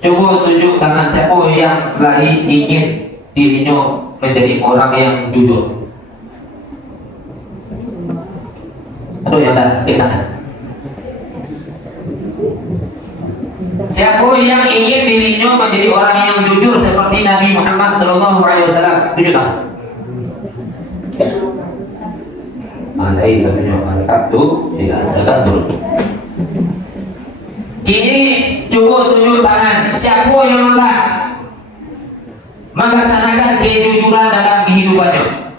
Coba tunjuk tangan siapa yang lagi ingin dirinya menjadi orang yang jujur. Aduh yang tak tangan. Siapa yang ingin dirinya menjadi orang yang jujur seperti Nabi Muhammad SAW? Tunjuk tangan. Alai sebenarnya alhamdulillah. Kini coba tunjuk tangan. Siapa yang telah melaksanakan kejujuran dalam kehidupannya?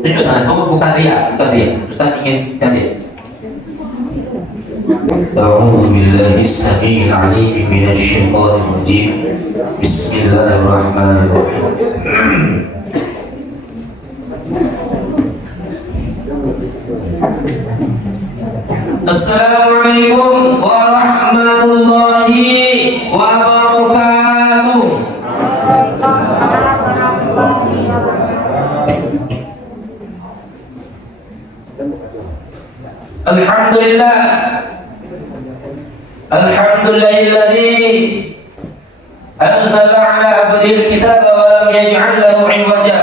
Tunjuk tangan. Oh, bukan dia, Ustaz ingin tadi. A'udzu billahi as-sami'il 'alim minasy syaithanir rajim. Bismillahirrahmanirrahim. Assalamualaikum warahmatullahi wabarakatuh. Alhamdulillah. Alhamdulillahilladzi anzala 'ala 'abdihi al-kitaba wa lam yaj'al lahu 'iwaja.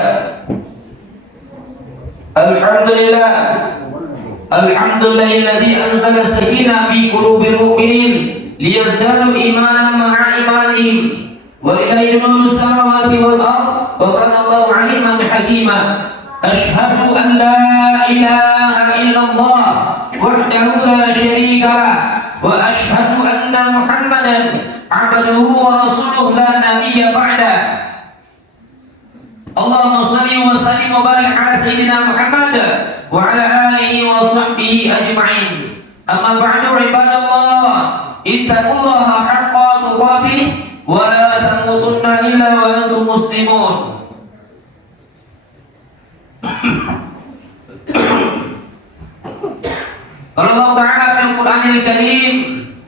Alhamdulillah. Alhamdulillahilladzi anzala as-sakinah fi qulubil mu'minin liyazdadu imanan ma'a imanihim wa lillahi junudus samawati wal ardh wa kana Allahu 'aliman hakima. Asyhadu an la ilaha illallah wahdahu la syarika lah wa asyhadu anna Muhammadan 'abduhu wa rasuluhu la nabiyya ba'da. Allahumma shalli wa sallim wa barik ala sayyidina Muhammad wa ala alihi wa sahbihi ajma'in. Amma ba'du ibadallah, ittaqullaha haqqa tuqatih wa la tamutunna illa wa antum muslimun. Allah Ta'ala fil Qur'anil Karim,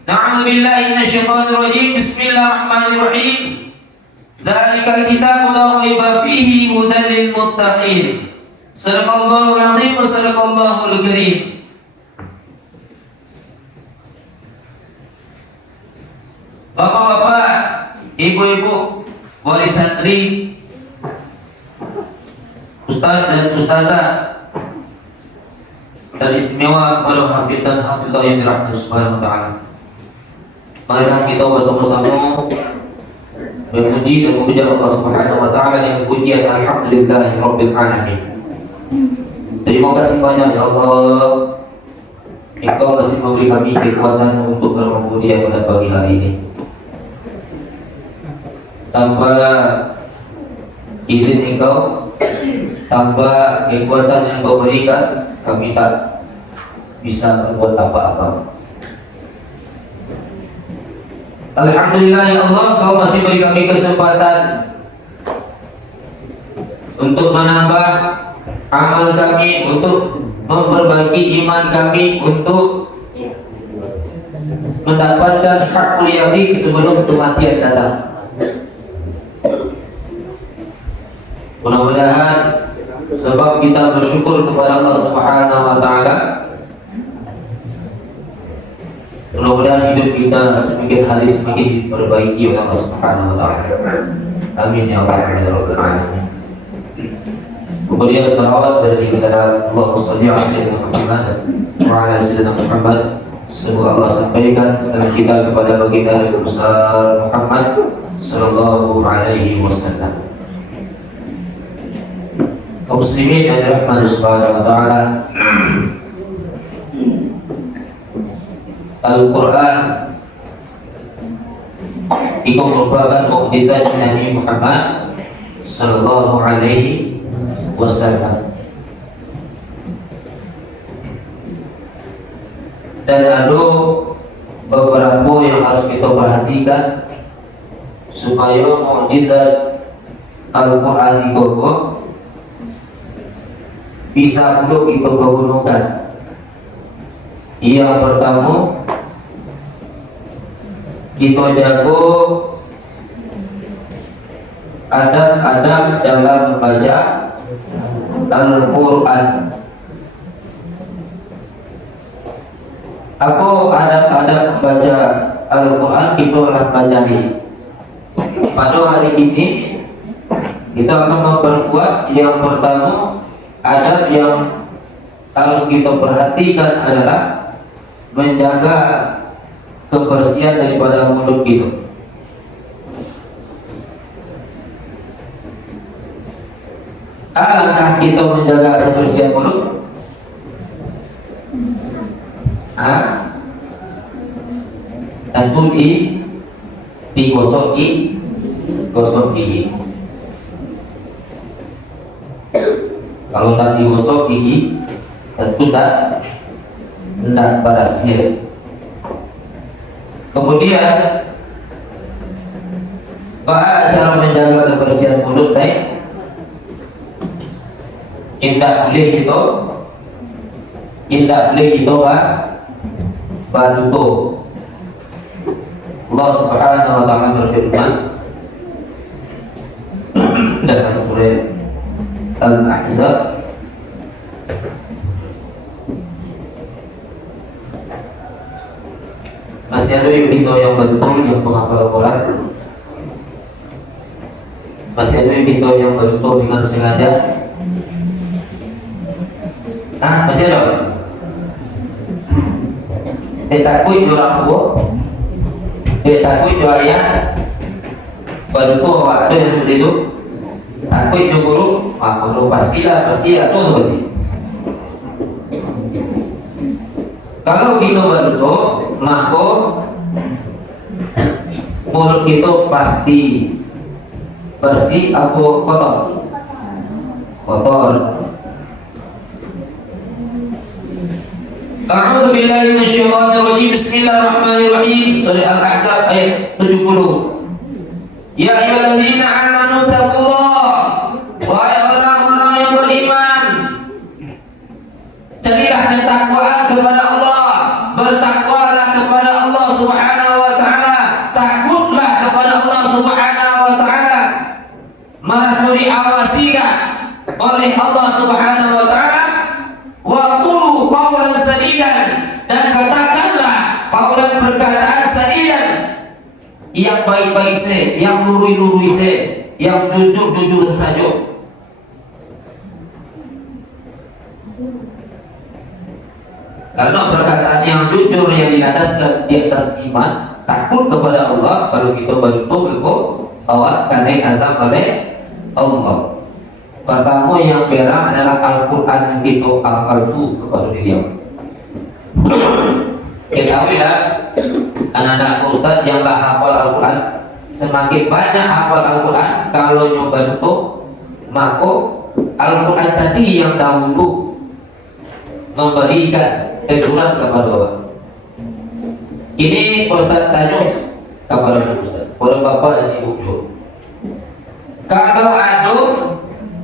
na'udzu billahi minasy syaithanir rajim. Bismillahirrahmanirrahim. Dzalikal kitabu la raiba fihi hudal lil muttaqin. Sadaqallahul azim wa sadaqallahul karim. Bapak-bapak, ibu-ibu, wali santri, ustaz dan ustazah, dan istimewa kepada hafiz dan hafizah yang dirahmati Subhanahu wa ta'ala. Marilah kita bersama-sama memuji dan memuja Allah Subhanahu wa ta'ala dengan pujian alhamdulillahi rabbil alamin. Terima kasih banyak ya Allah, Engkau masih memberi kami kekuatan untuk berkemudian pada pagi hari ini. Tanpa izin Engkau, tanpa kekuatan yang Engkau berikan, kami tak bisa berbuat apa-apa. Alhamdulillah ya Allah, Kau masih beri kami kesempatan untuk menambah amal kami, untuk memperbaiki iman kami, untuk mendapatkan hakul yaqin sebelum kematian datang. Mudah-mudahan sebab kita bersyukur kepada Allah Subhanahu wa ta'ala, mudah-mudahan hidup kita semakin hari semakin diperbaiki oleh Allah Subhanahu wa ta'ala. Amin ya Allah ya Rabbal alamin. Kemudian salawat dan salam Allahumma shalli ala sayyidina Muhammad wa ala sayyidina Muhammad. Semoga Allah sampaikan salam kita kepada baginda Nabi besar Muhammad sallallahu alaihi wasallam. Kaum muslimin yang dirahmati Subhanahu wa ta'ala, Al-Quran itu merupakan mukjizat Nabi Muhammad sallallahu alaihi wasallam. Dan ada beberapa yang harus kita perhatikan supaya mukjizat Al-Quran itu bisa perlu kita pergunakan. Yang pertama, kita jago adab-adab dalam membaca Al-Quran. Aku ada membaca Al-Quran itu adalah pelajari. Pada hari ini kita akan memperkuat yang pertama, adab yang harus kita perhatikan adalah menjaga kebersihan daripada mulut kita. Alangkah kita menjaga kebersihan mulut? Tentu digosok gigi. Kalau tak digosok gigi, tentu tidak berhasil. Kemudian, cara menjaga kebersihan mulut baik, tidak boleh itu baduto. Allah Subhanahu wa taala berfirman dalam surah Al-Ahzab masih ada video yang betul yang penghafal Quran, masih ada video yang betul dengan sengaja. Masih ada. Takut orang tua, takut ayah, betul ada yang seperti itu. Takut guru, guru pastilah berarti atau berarti. Kalau kita betul, maka mulut kita pasti bersih atau kotor. A'udzu billahi minasyaitonir rajim. Bismillahirrahmanirrahim. Surah Al-Ahzab ayat 70. Ya ayyuhalladzina amanu taqullaha, wahai orang-orang yang beriman, carilah ketakwaan kepada Allah, bertakwalah kepada Allah Subhanahu wa taala, takutlah kepada Allah Subhanahu wa taala, merasa diawasikan oleh Allah Subhanahu wa taala. Wa qulu qawlan sadidan, dan katakanlah qawlan perkataan sadidan, yang baik-baik se, yang lurus-lurus se, yang jujur-jujur saja. Karena perkataan yang jujur yang dilandaskan di atas iman, takut kepada Allah, kalau kita betul awak karena azab oleh Allah. Pertama yang berat adalah Al-Quran yang kita hafal itu kepada diri Allah. Ketahuilah anak-anak ustaz yang tak hafal Al-Quran, semakin banyak hafal Al-Quran, kalau nyoba itu, maka Al-Quran tadi yang dahulu memberikan teguran kepada Allah. Ini ustaz tanya kepada ustaz, kepada bapak dan ibu juga. Kalau ada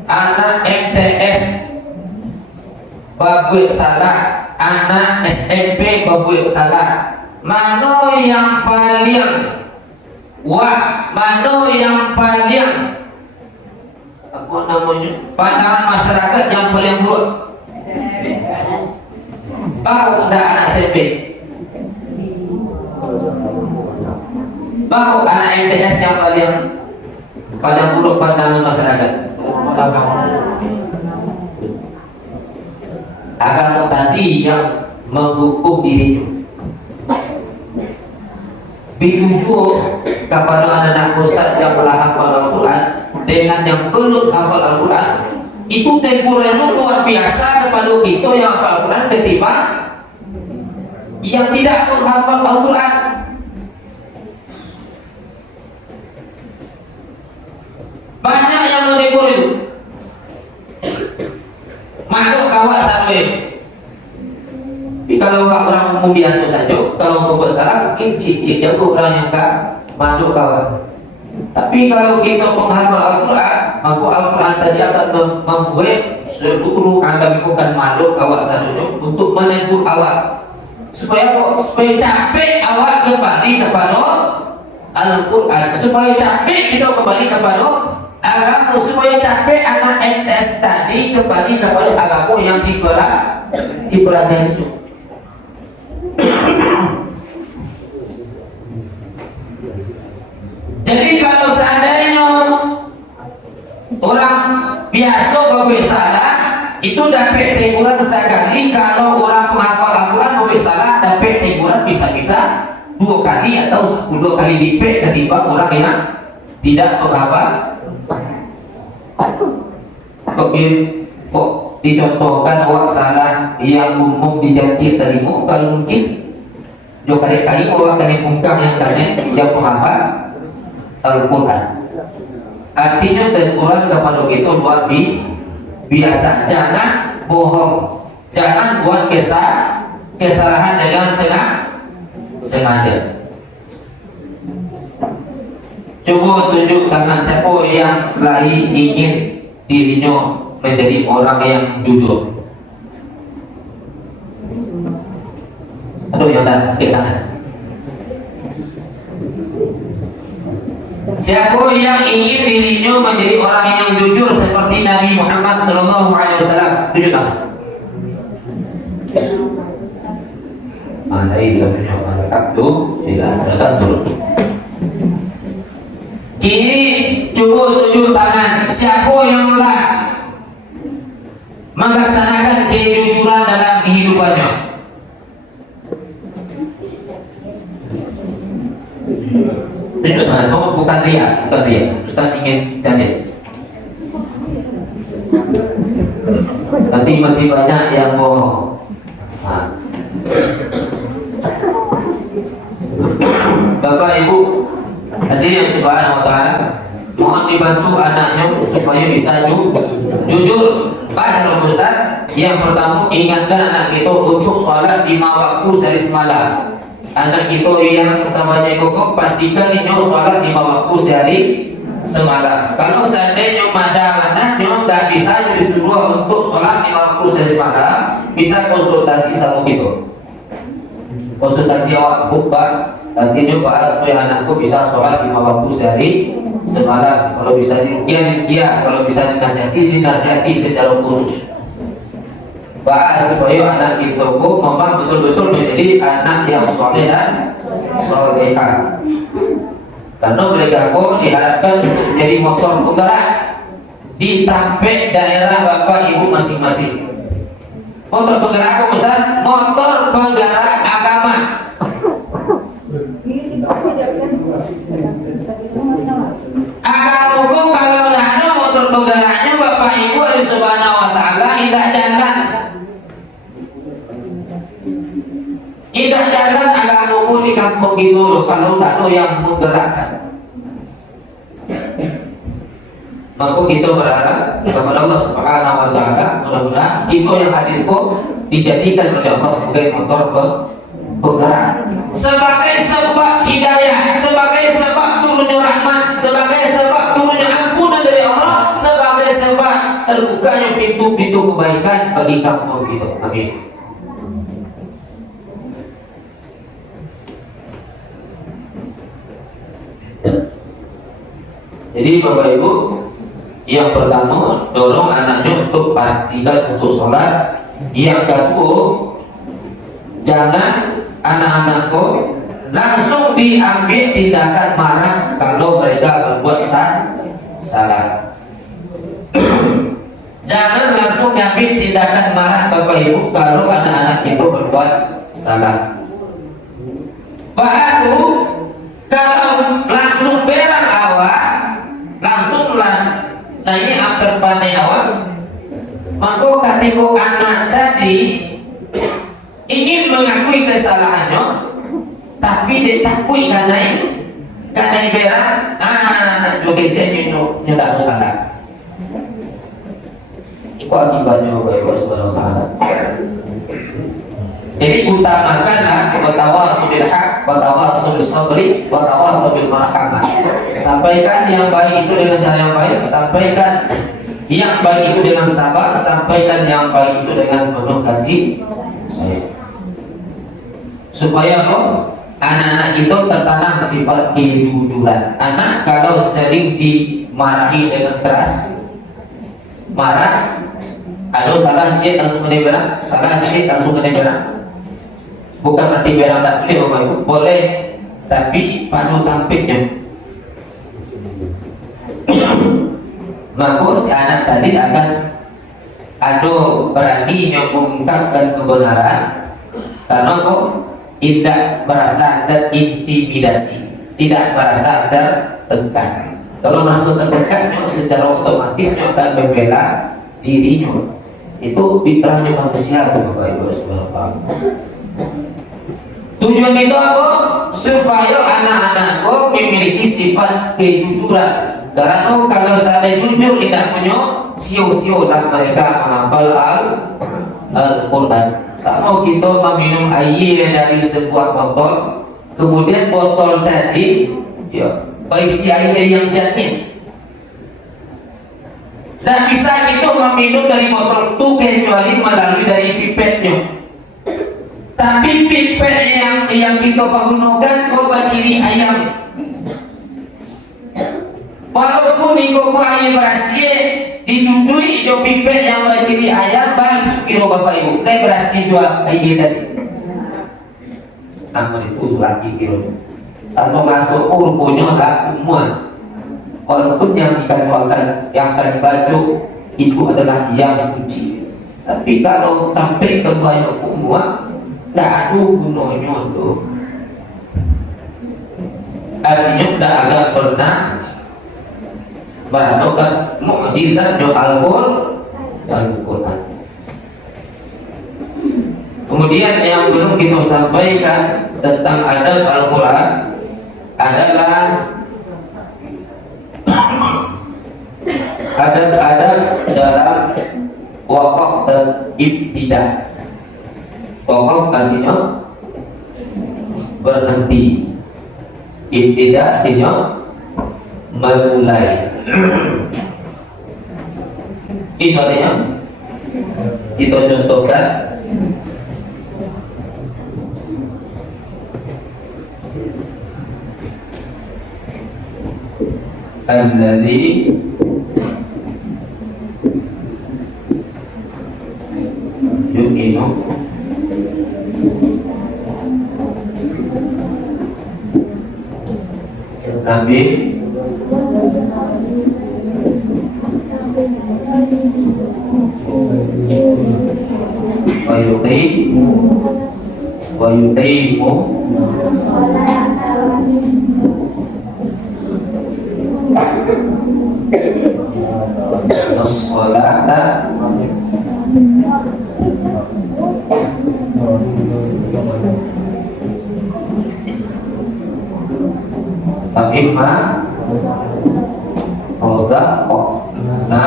anak MTS berbuat salah, anak SMP berbuat salah, mana yang paling mana yang paling apa namanya, pandangan masyarakat yang paling buruk? Tahu ada anak SMP, tahu anak MTS yang paling buruk pandangan masyarakat? Agama tadi yang menghukum dirinya. Begitu juga kepada anak-anak ustaz yang telah hafal Al-Quran dengan yang belum hafal Al-Quran, itu tegurannya luar biasa kepada kita yang hafal Al-Quran ketimbang yang tidak menghafal Al-Quran. Banyak yang menegur itu. Masuk kawat satu. Tapi kalau orang umum biasa saja, kalau membuat salah mungkin cicit jago orang yang tak masuk kawat. Tapi kalau kita menghafal Al-Quran, maka Al-Quran tadi akan membuat seluruh anda bukan masuk kawat satu untuk menegur awak. Supaya capek awak kembali kepada Al-Quran, supaya capek kita kembali kepada agama, supaya capek anak MTS tadi kembali kepada agama yang dipelajari. teguran sekali. Kalau orang penghafal Al-Quran boleh salah, dapat teguran bisa-bisa 2 kali atau 10 kali lipat ketimbang orang yang tidak menghafal. Kok dicontohkan orang salah yang umum dijanti tadimu, kalau mungkin jo kali-kali orang kali pungkang yang tanya yang menghafal Al-Quran. Artinya teguran kepada itu buat biasa, jangan bohong, jangan buat kesalahan dengan sengaja. Coba tunjuk tangan siapa yang lagi ingin dirinya menjadi orang yang jujur. Aduh, yang tak angkat tangan. Siapa yang ingin dirinya menjadi orang yang jujur seperti Nabi Muhammad SAW? Tunjuk tangan. Andai sebenarnya masalah tu, silakan turun. Kini coba tunjuk tangan. Siapa yang telah melaksanakan kejujuran dalam kehidupannya? Tunjuk tangan. Oh, bukan dia, bukan dia. Ustaz ingin tanya. Nanti masih banyak yang bohong. Bapak Ibu hadirin subhanahu wa ta'ala, mohon dibantu anaknya supaya bisa jujur. Pak Darul Ustaz, yang pertama ingatkan anak kita untuk sholat 5 waktu sehari semalam. Anak kita yang samanya pokok pastikan ini sholat 5 waktu sehari semalam. Kalau seandainya ada anaknya tak bisa disuruh untuk sholat 5 waktu sehari semalam, bisa konsultasi sama kita. Konsultasi awak bukba, artinya bahas supaya anakku bisa sholat 5 waktu sehari semalam. Kalau bisa dia, kalau bisa dinasihati secara khusus. Bahas supaya anak itu memang betul-betul menjadi anak yang soleh dan soleha. Karena mereka diharapkan untuk menjadi motor penggerak di tampek daerah Bapak Ibu masing-masing. Motor penggerak apa Ustaz? Motor penggerak agama. Agama kalau ada motor penggeraknya Bapak Ibu Allah Subhanahu wa ta'ala indah jalan. Indah jalan agama di kampung itu kalau tak ada yang menggerakkan. Maka kita berharap kepada Allah Subhanahu wa ta'ala, mudah-mudahan kita yang hadir dijadikan oleh Allah sebagai motor penggerak, sebagai sebab hidayah, sebagai sebab turunnya rahmat, sebagai sebab turunnya ampunan dari Allah, sebagai sebab terbukanya pintu-pintu kebaikan bagi kampung kita. Amin. Jadi Bapak Ibu, yang pertama dorong anaknya untuk pastikan untuk sholat. Yang kedua, jangan anak-anakku langsung diambil tindakan marah kalau mereka berbuat salah. Jangan langsung diambil tindakan marah Bapak Ibu kalau anak-anak itu berbuat salah. Baru kalau langsung berang awak, langsunglah nanya hampir pandai awak, maka ketika anak tadi ingin mengakui kesalahannya, tapi dia takut karena berang, joget nyu tak salah. Itu akibatnya Bapak Ibu Subhanahu wa ta'ala. Jadi utamakanlah watawasau bil haq, watawasau bis sabri, watawasau bil marhamah. Sampaikan yang baik itu dengan cara yang baik, sampaikan yang baik itu dengan sabar, sampaikan yang baik itu dengan penuh kasih sayang. Supaya anak-anak itu tertanam sifat kejujuran. Anak kalau sering dimarahi dengan keras, marah, kalau salah cik langsung kena berang, salah cik langsung kena berang. Bukan berarti berang tak boleh Bapak Ibu, boleh, tapi padu tampiknya. Maka si anak tadi akan anu berani mengungkapkan kebenaran karena kok tidak merasa terintimidasi, tidak merasa tertekan. Kalau merasa tertekan, secara otomatis akan membela dirinya. Itu fitrahnya manusia, Bapak Ibu Saudara. Tujuan itu apa? Supaya anak-anakku memiliki sifat kejujuran. Karena kalau saya jujur tidak punya sio-sio dan mereka menghafal Al-Quran. Sama kita meminum air dari sebuah botol, kemudian botol tadi ya berisi air yang jernih. Dan bisa kita meminum dari botol itu kecuali melalui dari pipetnya. Tapi pipet yang kita gunakan coba ciri ayam. Walaupun iko air berhasil dijujui jo pipet yang berciri ayam bagi kilo Bapak Ibu, dan berhasil jual air tadi. Namun itu lagi kilo. Satu masuk pun punya tak semua. Walaupun yang dikeluarkan yang tadi baju itu adalah yang suci. Tapi kalau sampai ke banyak semua, tak ada gunanya tuh. Artinya tak agak pernah merasakan mukjizat doa Al-Quran. Kemudian yang belum kita sampaikan tentang adab Al-Quran adalah adab-adab dalam wakaf dan ibtidah. Wakaf artinya berhenti, ibtidah artinya memulai. Itu artinya kita contohkan alladzi yu'minu Nabi wa yuqimu as-salata mimma razaqna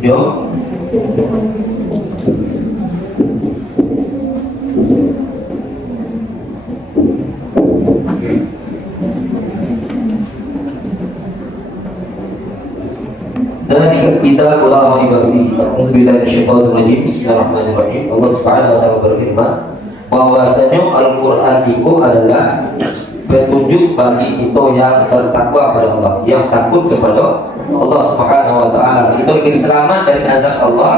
yo kita ulama ibadah Alhamdulillah syaitanir rajim. Bismillahirrahmanirrahim. Allah Subhanahu wa taala berfirman bahwasanya Al-Qur'an itu adalah petunjuk bagi kita yang bertakwa kepada Allah, yang takut kepada Allah Subhanahu wa taala. Kita ingin selamat dari azab Allah,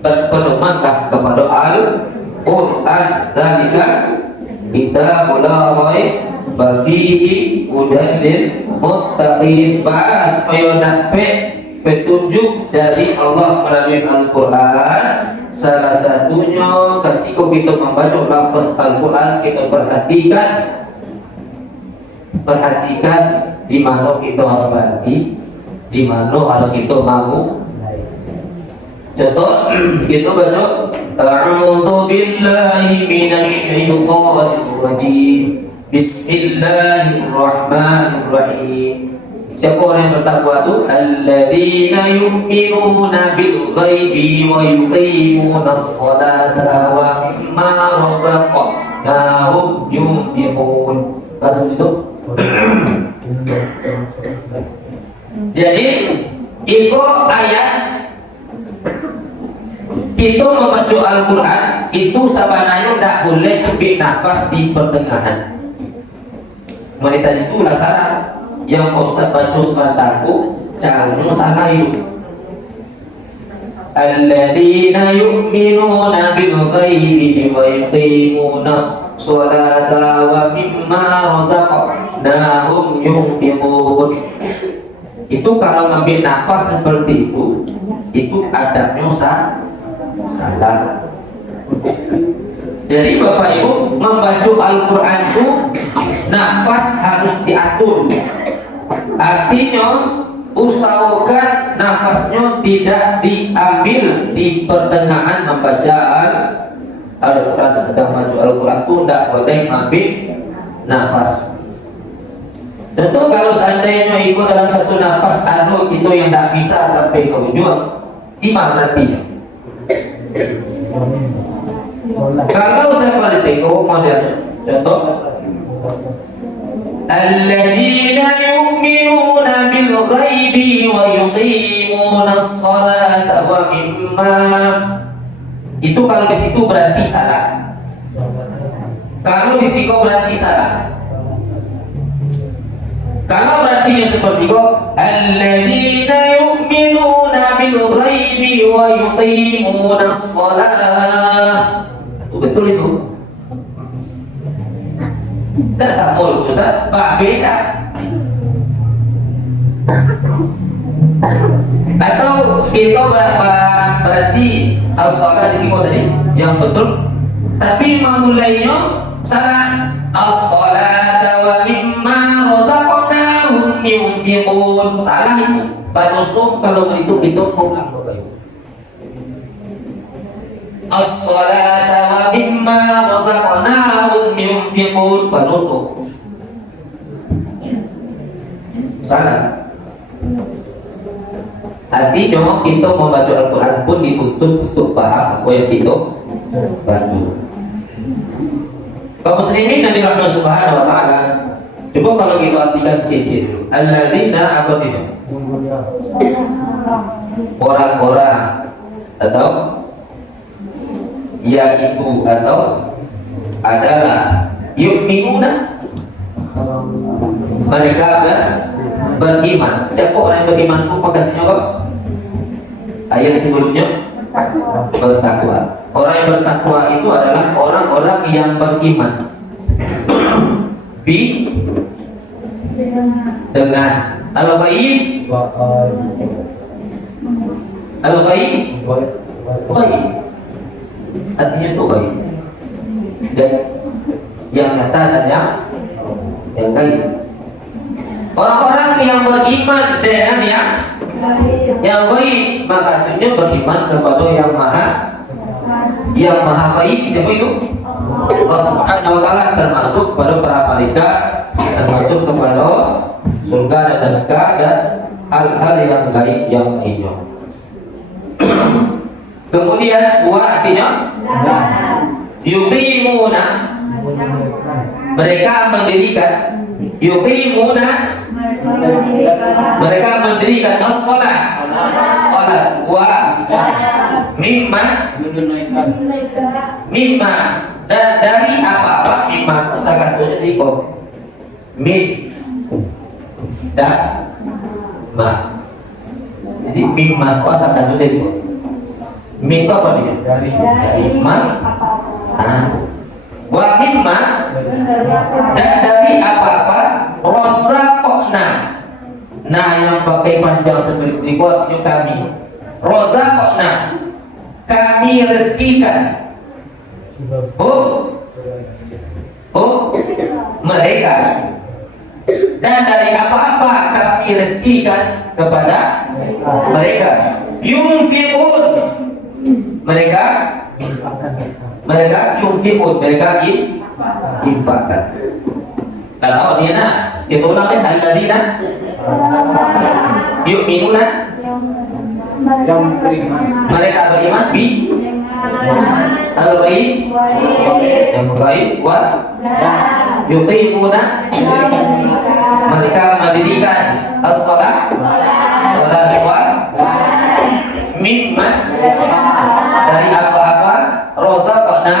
berpedomanlah kepada Al-Qur'an. Dzalika kitabul raib fihi hudan lil muttaqin. Bahas supaya petunjuk dari Allah melalui Al-Quran. Salah satunya ketika kita membaca lafaz Al-Quran, kita perhatikan di mana kita harus berhenti, di mana harus kita mau. Contoh kita baca a'udzu billahi minasy syaithanir rajim, bismillahirrahmanirrahim. Siapa orang yang bertakwa itu? Alladzina yu'minuna bil ghaibi wa yuqimuna as-salata wa mimma razaqnahum yunfiqun. Maksud itu? Jadi itu ayat itu membaca Al-Quran itu sebenarnya tidak boleh ambil nafas di pertengahan. Wanita itu lah salah. Yang Pak Ustaz baca sebentarku caranya salah itu. Alladzina yu'minuna bil ghaibi wa yuqimuna sholata wa mimma razaqnahum yunfiqun. Itu kalau ngambil nafas seperti itu adabnya salah. Jadi Bapak Ibu membaca Al-Quran itu nafas harus diatur. Artinya usahakan nafasnya tidak diambil di pertengahan membaca Al-Quran. Sedang baca Al-Quran itu tidak boleh ambil nafas. Tentu kalau seandainya ikut dalam satu nafas itu yang tidak bisa sampai ke ujung, gimana artinya? Kalau saya politik modelnya, contoh alladzina yu'minuna bil ghaibi wa yuqimuna as-salata wa mimma, itu kalau di situ berarti salah. Kalau di situ berarti salah. Kalau berarti seperti itu, alladzina yu'minuna bil ghaibi wa yuqimuna as-salah. Betul itu? Tidak sama Ustaz, Pak, beda. Atau kita berarti as-salah di sini tadi yang betul, tapi memulainya salah. As-salata wa mimma razaqnahum yunfiqun. Salah itu. Panusuk kalau begitu kita ulang Bapak Ibu. As-salata wa mimma razaqnahum yunfiqun. Panusuk. Salah. Artinya kita membaca Al-Quran pun dituntut untuk paham apa yang kita baca. Kaum muslimin yang dirahmati Subhanahu wa taala, coba kalau kita artikan CC dulu. Alladzina apa itu? Orang-orang atau yaitu atau adalah yu'minuna, mereka beriman. Siapa orang yang beriman itu pakainya kok? Ayat sebelumnya bertakwa. Orang yang bertakwa itu adalah orang-orang yang beriman dengan al-ghaib. Al-ghaib ghaib artinya itu ghaib, dan yang nyata dan yang ghaib. Orang-orang yang beriman dengan yang ghaib, maksudnya beriman kepada yang maha baik. Siapa itu? Allah Subhanahu wa taala, termasuk kepada para malaikat, termasuk kepada surga dan neraka dan hal-hal yang gaib yang lainnya. Kemudian wa artinya yuqimuna, mereka mendirikan. Yuqimuna, mereka mendirikan as-salat. Wa mimma dan dari apa-apa. Mimma sangat banyak dikom. Min dan ma. Jadi mimma kuasa satu dari dikom. Min itu apa dia? Dari ma. Wa mimma dan dari apa-apa. Razaqna. Nah, yang pakai panjang seperti dibuatnya kami. Razaqna, kami rezekikan. Mereka. Dan dari apa-apa kami rezekikan kepada mereka. Yunfiqun, mereka yunfiqun, mereka infakkan. Kalau dia nak, itu ulangnya alladzina yu'minuna, mereka beriman bi al-ghaib, yang ghaib, wa yuqimuna, mereka mendirikan as-salat, salat, wa mimma, dari apa-apa, razaqna,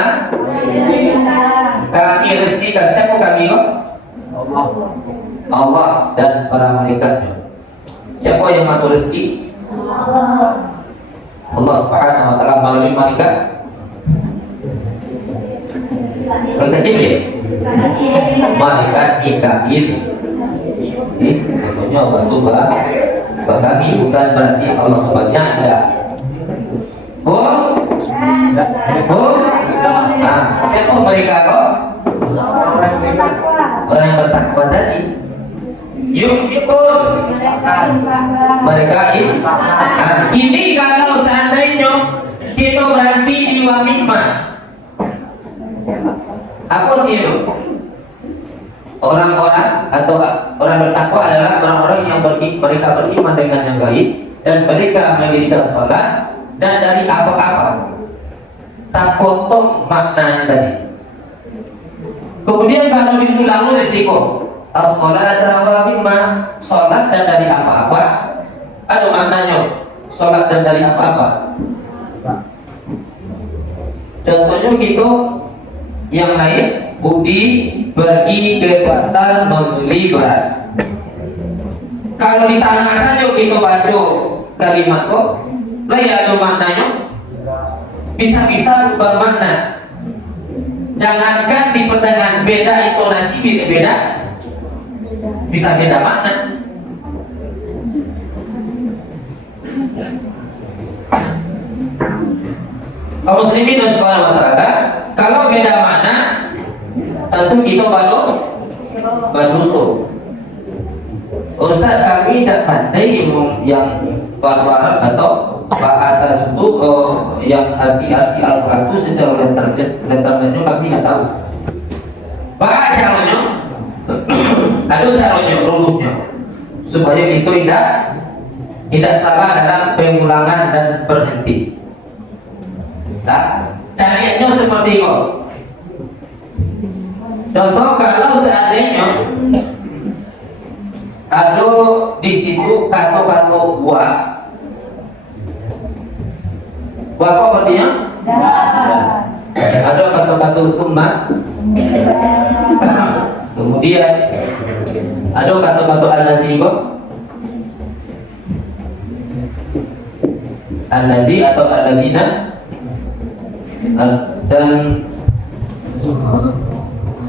kami rezekikan. Siapa kami kok? Allah dan para malaikatnya. Siapa yang mengatur rezeki? Allah Subhanahu wa taala melalui malaikat. Malaikat Jibril. malaikat Mikail. Contohnya Allah itu bagi, bukan berarti Allah banyak ada. Siapa mereka kok? Orang yang bertakwa tadi. Yunfikun, mereka ini kalau seandainya kita berarti di wamimah. Apa itu? Orang-orang atau orang bertakwa adalah orang-orang yang mereka beriman dengan yang gaib dan mereka mendirikan sholat dan dari apa-apa tak potong maknanya tadi. Kemudian kalau diulang resiko as-sholat wa mimma, sholat dan dari apa-apa, ada maknanya sholat dan dari apa-apa. Contohnya gitu, yang lain Budi pergi ke pasar membeli beras. Kalau di tanah saja kita baca kalimat kok, lah ya ada maknanya, bisa berubah makna. Jangankan di pertengahan beda intonasi beda, bisa beda makna. Kaum muslimin subhanahu wa ta'ala, kalau beda makna tentu kita berdosa. Ustaz, kami tidak pandai yang bahasa Arab atau bahasa itu yang arti-arti Al-Quran itu secara letternya kami tidak tahu. Bagaimana caranya? Ada caranya, rumusnya supaya itu tidak salah dalam pengulangan dan berhenti. Nah, caranya seperti itu. Contoh, kalau seandainya ada di situ kata-kata buah apa artinya? Ada kata-kata summa, kemudian ada kata-kata alladzi atau alladzina, dan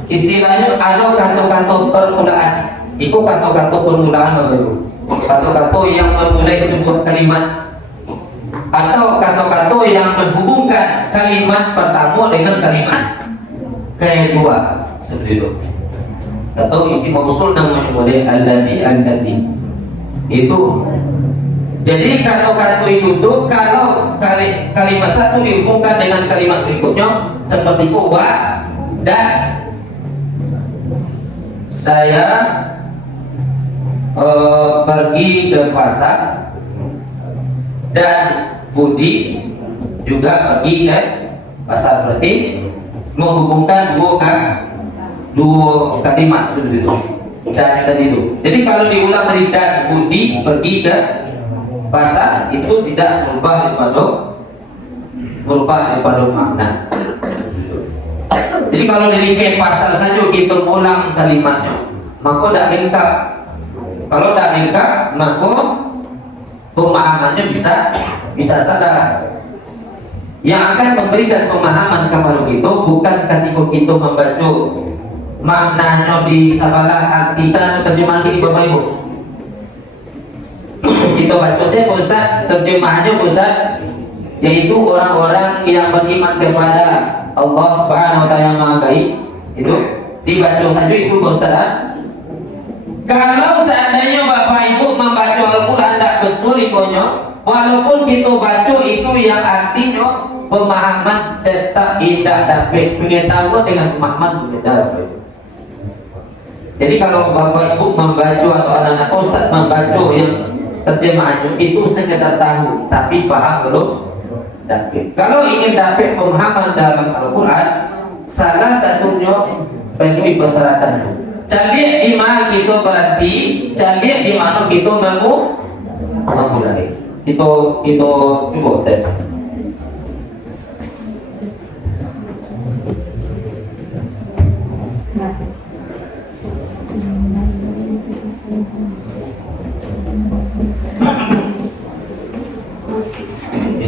istilahnya ada kata-kata permulaan. Itu kata-kata permulaan baru, kata-kata yang memulai sebuah kalimat atau kata-kata yang menghubungkan kalimat pertama dengan kalimat kedua, seperti itu. Atau isi mausul namanya model allati. Itu jadi kata-kata itu tuh kalau kalimat satu dihubungkan dengan kalimat berikutnya seperti wa dan saya pergi ke pasar dan Budi juga pergi ke pasar, berarti menghubungkan dua kalimat seperti itu. Cara tadi itu. Jadi kalau diulang dari dan Budi pergi ke pasar itu tidak berubah daripada makna. Jadi kalau di pasar saja kita ulang kalimatnya, maka tidak lengkap. Kalau tidak lengkap, maka pemahamannya bisa salah. Yang akan memberikan pemahaman kepada kita bukan ketika kita membaca maknanya di salah artikan atau terjemahan di Bapak Ibu. Kita baca saja Ustaz, terjemahannya Ustaz, yaitu orang-orang yang beriman kepada Allah Subhanahu wa ta'ala yang Maha Gaib. Itu dibaca saja itu Ustaz. Kalau seandainya Bapak Ibu membaca Al-Quran tidak betul ikonyo, walaupun kita baca itu yang artinya pemahaman tetap tidak dapat pengetahuan dengan pemahaman berbeda. Jadi kalau Bapak Ibu membaca atau anak-anak Ustaz membaca yang terjemahannya itu sekedar tahu, tapi paham belum dapat. Kalau ingin dapat pemahaman dalam Al-Quran, salah satunya penuhi persyaratannya. Cari di mana kita berhenti, cari di mana kita memulai. Kita coba tes.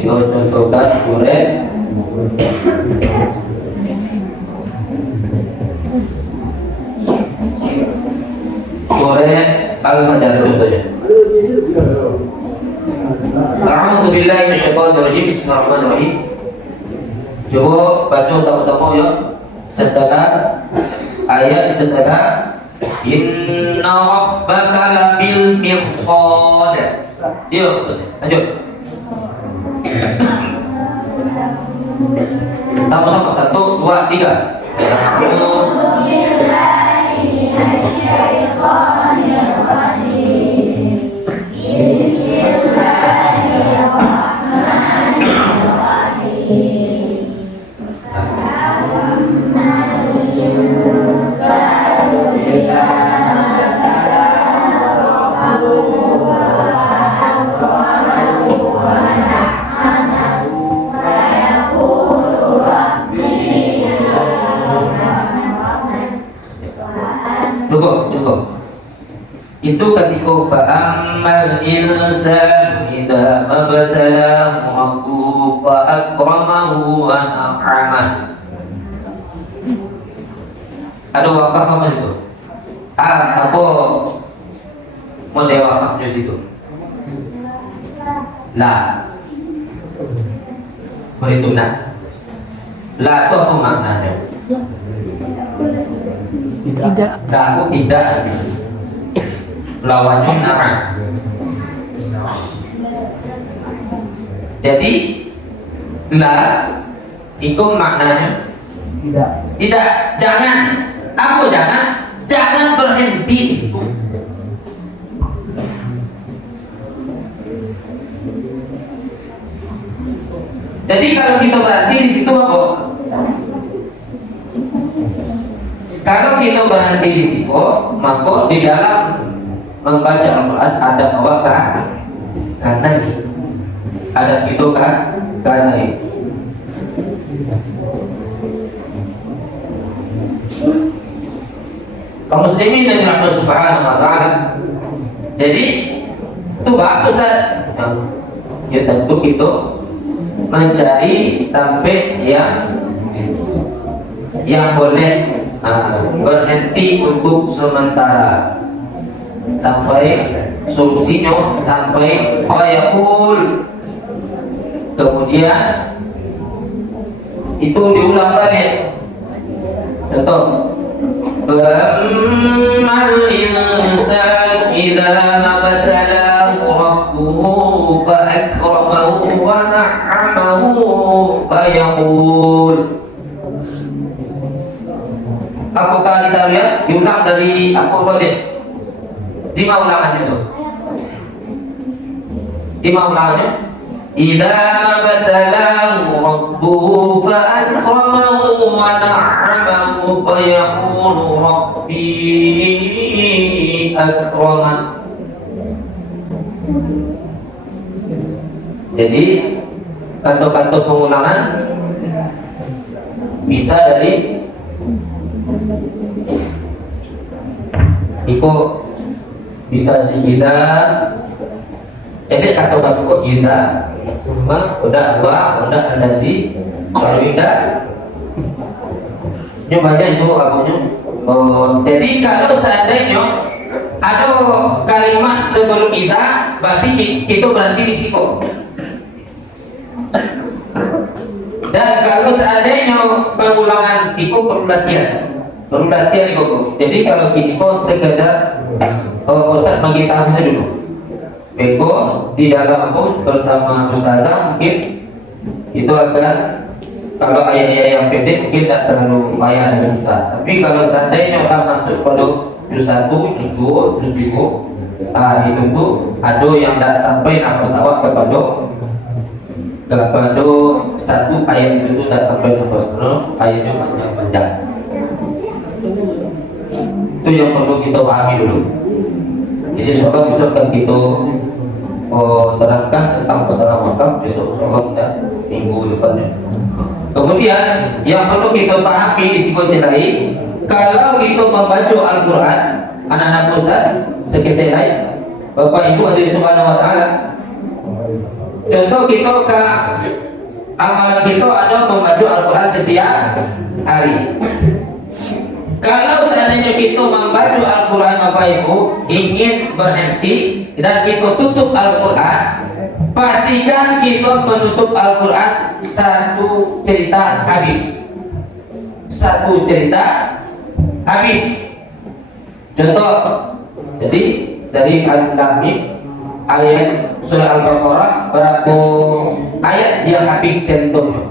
Kita contohkan surat sore Al-Fajr contohnya. A'udzu billahi minasyaitonir rajim. Bismillahirrahmanirrahim. Coba baca sama-sama ya. Setelah ayat setelah inna rabbaka labil mirsad. Yuk, lanjut. Sama-sama 1, 2, 3. Cukup. Itu ketika fa'ammal insan idza mabtalahu rabbuhu fa akramahu wa na'amah. Ada wakaf apa itu? Apa model wakafnya situ? La. Perhitungan. La itu apa maknanya? Tidak. Aku tidak. Lawannya na'am. Jadi la itu maknanya tidak. Jangan. Aku jangan berhenti di situ. Jadi kalau kita berhenti di situ apa? Kalau kita berhenti di situ, maka di dalam membaca Al-Quran ada bahwa karena ini ada itu karena ini. Kaum muslimin yang dirahmati Subhanahu wa ta'ala. Jadi itu bagus kan? Ya tentu itu mencari tampil yang boleh berhenti untuk sementara sampai solusinya sampai qayakul, kemudian itu diulang balik. Contoh, fa'ammal insan idza mabtalahu rabbuhu fa akramahu wa na'amahu fayaqul. Apakah kita lihat diulang dari apa balik? 5 ulangan itu. 5 ulangannya. Idza mabtalahu rabbuhu fa akramahu wa na'amahu fa yaqulu rabbi akraman. Jadi kata-kata pengulangan bisa dari itu bisa kita. Jadi kata-kata kok kita udah alladzi farida. Nyobanya itu abunya. Jadi kalau seandainya ada kalimat sebelum iza, berarti kita berhenti di situ. Dan kalau seandainya pengulangan itu perlu latihan itu. Jadi kalau kita sekedar Ustaz bagi tahu saya dulu. Beko di dalam pun bersama Ustazah mungkin itu akan, kalau ayat-ayat yang pendek mungkin tidak terlalu payah dan susah. Tapi kalau seandainya kita masuk pada juz 1, juz 2, juz 3, itu tuh ada yang tidak sampai nafas awak kepada satu ayat itu tuh tidak sampai nafas penuh, ayatnya panjang-panjang. Itu yang perlu kita pahami dulu. Jadi insyaallah bisa kita terangkan tentang masalah wakaf besok insyaallah minggu depannya. Kemudian yang perlu kita pahami di sisi lain, kalau kita membaca Al-Quran, anak-anak Ustaz sekitar lain, Bapak Ibu hadirin subhanahu wa ta'ala, contoh kita ke amalan kita ada membaca Al-Quran setiap hari. Kalau seandainya kita membaca Al-Quran Al-Quran Bapak Ibu ingin berhenti dan kita tutup Al-Quran, pastikan kita menutup Al-Quran satu cerita habis. Satu cerita habis. Contoh, jadi dari Al-Lam ayat surah Al-Baqarah berapa ayat yang habis contohnya?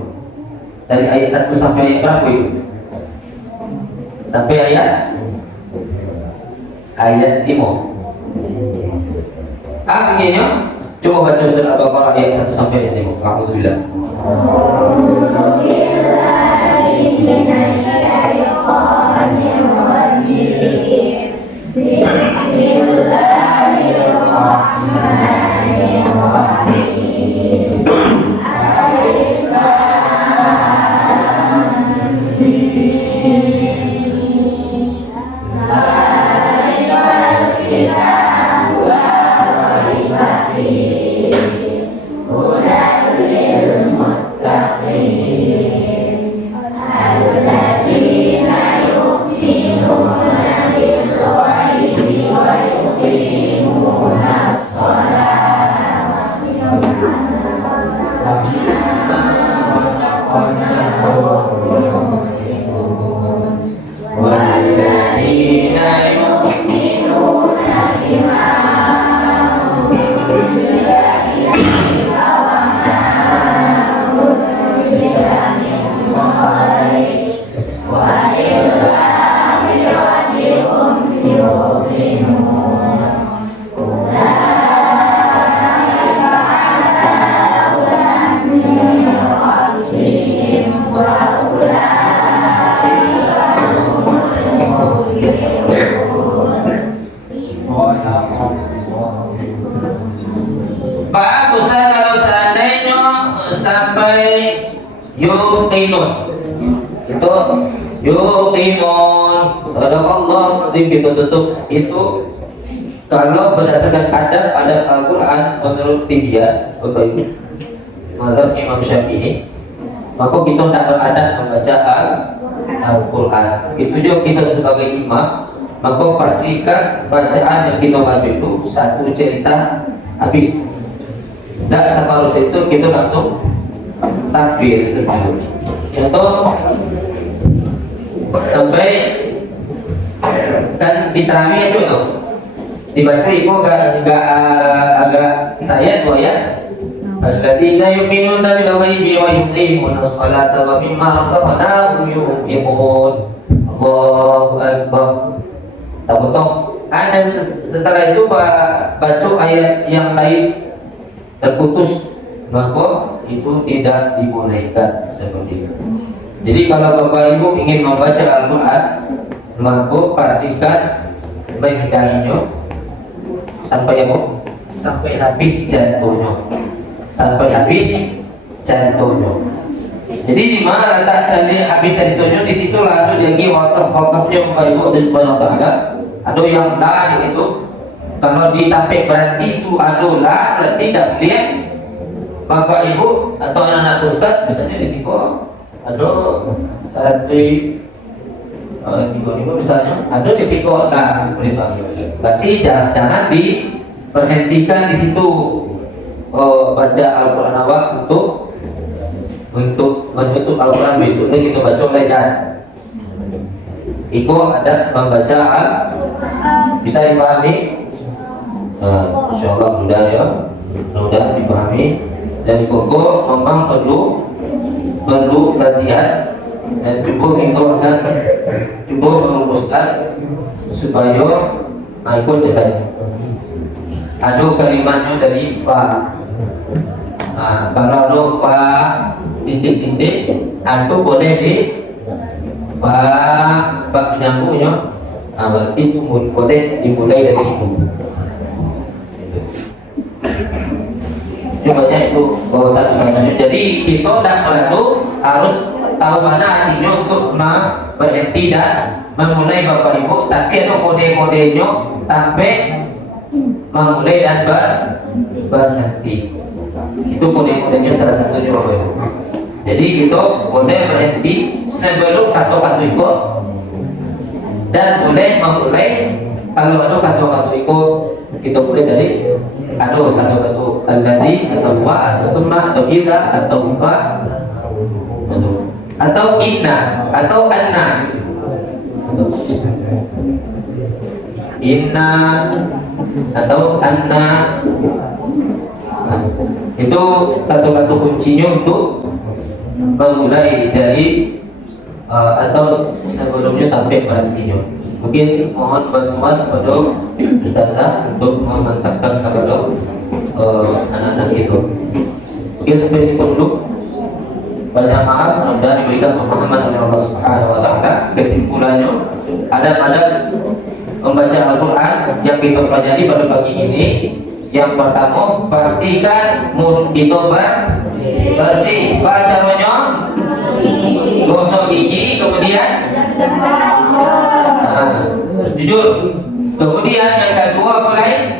Dari ayat 1 sampai ayat berapa itu? Sampai ayat 5. Artinya coba baca surah Al-Baqarah ayat 1 sampai ayat 5. Alhamdulillah. Kita tutup itu kalau berdasarkan adab Al-Quran menurut Tibiyah Bapak Ibu mazhab Imam Syafi'i, maka kita tidak beradab membaca Al-Quran. Itu juga kita sebagai imam, maka pastikan bacaan yang kita baca itu satu cerita habis, tidak separuh cerita kita langsung takbir sebelum. Contoh sampai kan di tarawih itu tuh dibaca ibu agak saya tuh ya. Alladzina yu'minuna bil ghaibi wa yuqimuna as-salata wa mimma razaqnahum yunfiqun. Allahu akbar. Tahu ada setelah itu baca ayat yang lain terputus, maka itu tidak dibolehkan seperti itu. Jadi kalau Bapak Ibu ingin membaca Al-Quran, maka pastikan menghindarinya sampai apa? Sampai habis jantungnya. Sampai habis jantungnya. Jadi di mana letak candi habis jantungnya, di situ ada lagi wakaf-wakafnya Bapak Ibu ada Subhanahu wa taala. Ada yang dah di situ. Kalau ditapik berarti itu adalah berarti tidak boleh. Bapak Ibu atau anak-anak ustaz misalnya di situ ada syarat tiba-tiba misalnya ada di situ nah boleh bagi. Berarti jangan diberhentikan di situ baca Al-Quran awak untuk menutup Al-Quran besoknya kita baca ledan. Itu ada membaca bisa dipahami. Insyaallah mudah ya, mudah dipahami dan pokok memang perlu latihan dan cukup itu akan cukup merumuskan supaya ikut cepat. Ada kalimatnya dari fa. Kalau ada fa titik-titik, itu boleh di fa penyambungnya. Berarti itu boleh dimulai dari situ. Coba itu bahwa jadi kita tidak perlu harus tahu mana artinya untuk berhenti dan memulai Bapak Ibu, tapi ada kode-kodenya sampai memulai dan berhenti. Itu kode-kodenya salah satunya Bapak Ibu. Jadi kita boleh berhenti sebelum kata-kata itu dan boleh memulai Kalau kata ikut kita mulai dari kata alladzi atau wa atau summa atau ila atau fa atau inna atau anna. Inna atau anna itu kata-kata kuncinya untuk memulai dari atau sebelumnya sampai berhentinya. Mungkin mohon bantuan kepada ustazah untuk memantapkan kepada anak-anak itu. Mungkin sampai sini dulu. Banyak maaf, mudah-mudahan diberikan pemahaman oleh Allah Subhanahu wa taala. Kesimpulannya, ada membaca Al-Qur'an yang kita pelajari pada pagi ini. Yang pertama, pastikan mulut kita bersih. Caranya gosok gigi, kemudian jujur. Kemudian yang kedua mulai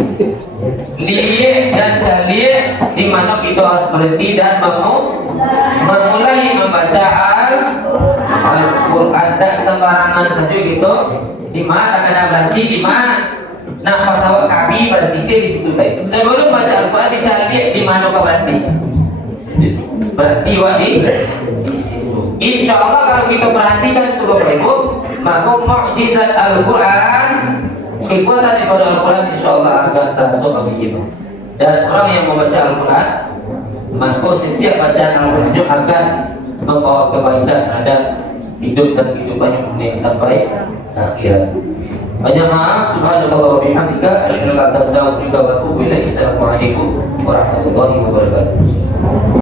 liye dan caliye, di mana kita harus berhenti dan memulai membaca Al-Qur'an. Tak sembarangan saja gitu. Di mana kadang berhenti, di mana nak pasawak kami berhenti di situ baik. Sebelum baca Al-Qur'an dicari di mana kau berhenti. Berhenti di situ. Insya Allah kalau kita perhatikan itu Bapak Ibu, maka mukjizat Al-Qur'an, kekuatan daripada Al-Qur'an insya Allah akan terasa bagi kita. Dan orang yang membaca Al-Qur'an, maka setiap bacaan Al-Qur'an akan membawa kebaikan terhadap hidup dan kehidupan yang sampai akhirat. Banyak maaf, subhanallah wa bihamdika, asyhadu an la ilaha illa anta, astaghfiruka wa atubu ilaik. Assalamualaikum warahmatullahi wabarakatuh.